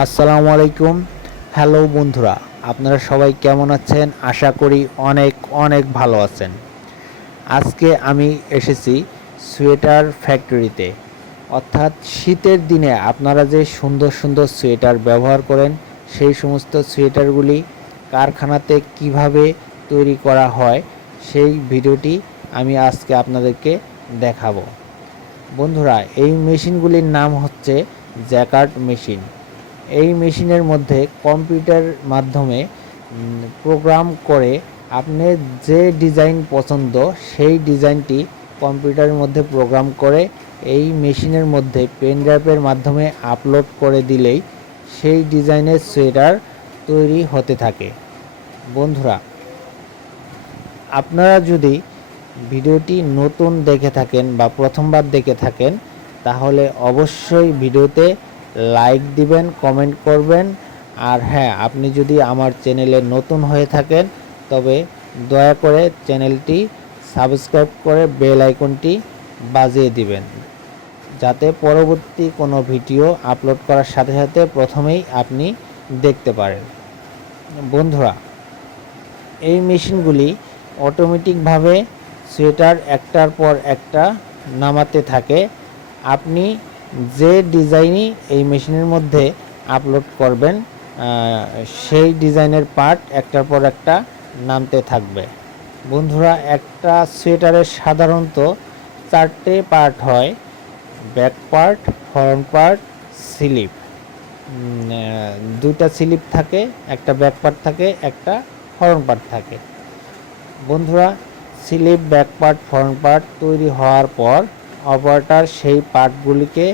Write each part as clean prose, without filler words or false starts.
আসসালামু আলাইকুম। হ্যালো বন্ধুরা, আপনারা সবাই কেমন আছেন? আশা করি অনেক অনেক ভালো আছেন। আজকে আমি এসেছি সোয়েটার ফ্যাক্টরিতে, অর্থাৎ শীতের দিনে আপনারা যে সুন্দর সুন্দর সোয়েটার ব্যবহার করেন সেই সমস্ত সোয়েটারগুলি কারখানাতে কিভাবে তৈরি করা হয় সেই ভিডিওটি আমি আজকে আপনাদেরকে দেখাবো। বন্ধুরা, এই মেশিনগুলির নাম হচ্ছে জ্যাকার্ড মেশিন। এই মেশিনের মধ্যে কম্পিউটার মাধ্যমে প্রোগ্রাম করে আপনি যে ডিজাইন পছন্দ সেই ডিজাইনটি কম্পিউটারের মধ্যে প্রোগ্রাম করে এই মেশিনের মধ্যে পেন ড্রাইভের মাধ্যমে আপলোড করে দিলেই সেই ডিজাইনের সোয়েটার তৈরি হতে থাকে। বন্ধুরা, আপনারা যদি ভিডিওটি নতুন দেখে থাকেন বা প্রথমবার দেখে থাকেন তাহলে অবশ্যই ভিডিওতে লাইক দিবেন, কমেন্ট করবেন। আর হ্যাঁ, আপনি যদি আমার চ্যানেলে নতুন হয়ে থাকেন তবে দয়া করে চ্যানেলটি সাবস্ক্রাইব করে বেল আইকনটি বাজিয়ে দিবেন, যাতে পরবর্তী কোনো ভিডিও আপলোড করার সাথে সাথে প্রথমেই আপনি দেখতে পারেন। বন্ধুরা, এই মেশিনগুলি অটোমেটিকভাবে সোয়েটার একটার পর একটা নামাতে থাকে। আপনি যে ডিজাইনই এই মেশিনের মধ্যে আপলোড করবেন সেই ডিজাইনের পার্ট একটার পর একটা নামতে থাকবে। বন্ধুরা, একটা সোয়েটারের সাধারণত 4টে পার্ট হয়: back part, front part, sleeve. 2টা স্লিপ থাকে, একটা ব্যাক পার্ট থাকে, একটা ফ্রন্ট পার্ট থাকে। বন্ধুরা, sleeve, back part, front part তৈরি হওয়ার পর অপারেটর সেই পার্টগুলিকে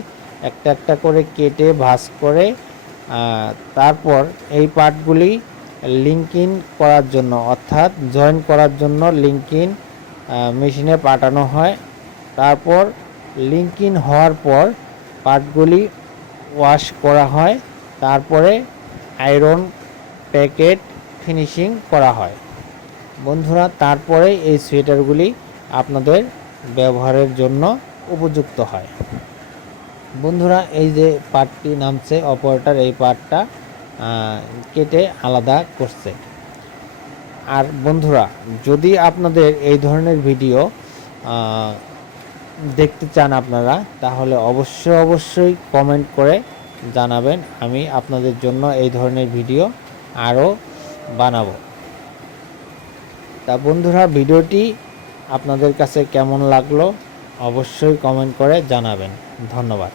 একটা একটা করে কেটে ভাঁজ করে তারপর এই পার্টগুলি লিঙ্কিং করার জন্য, অর্থাৎ জয়েন করার জন্য লিঙ্কিং মেশিনে পাঠানো হয়। তারপর লিঙ্কিং হওয়ার পর পার্টগুলি ওয়াশ করা হয়, তারপরে আয়রন, প্যাকেট, ফিনিশিং করা হয়। বন্ধুরা, তারপরে এই সোয়েটারগুলি আপনাদের ব্যবহারের জন্য উপযুক্ত হয়। বন্ধুরা, এই যে পার্টটি নামছে অপারেটর এই পার্টটা কেটে আলাদা করছে। আর বন্ধুরা, যদি আপনাদের এই ধরনের ভিডিও দেখতে চান আপনারা, তাহলে অবশ্যই কমেন্ট করে জানাবেন। আমি আপনাদের জন্য এই ধরনের ভিডিও আরও বানাবো। তা বন্ধুরা, ভিডিওটি আপনাদের কাছে কেমন লাগলো অবশ্যই কমেন্ট করে জানাবেন। ধন্যবাদ।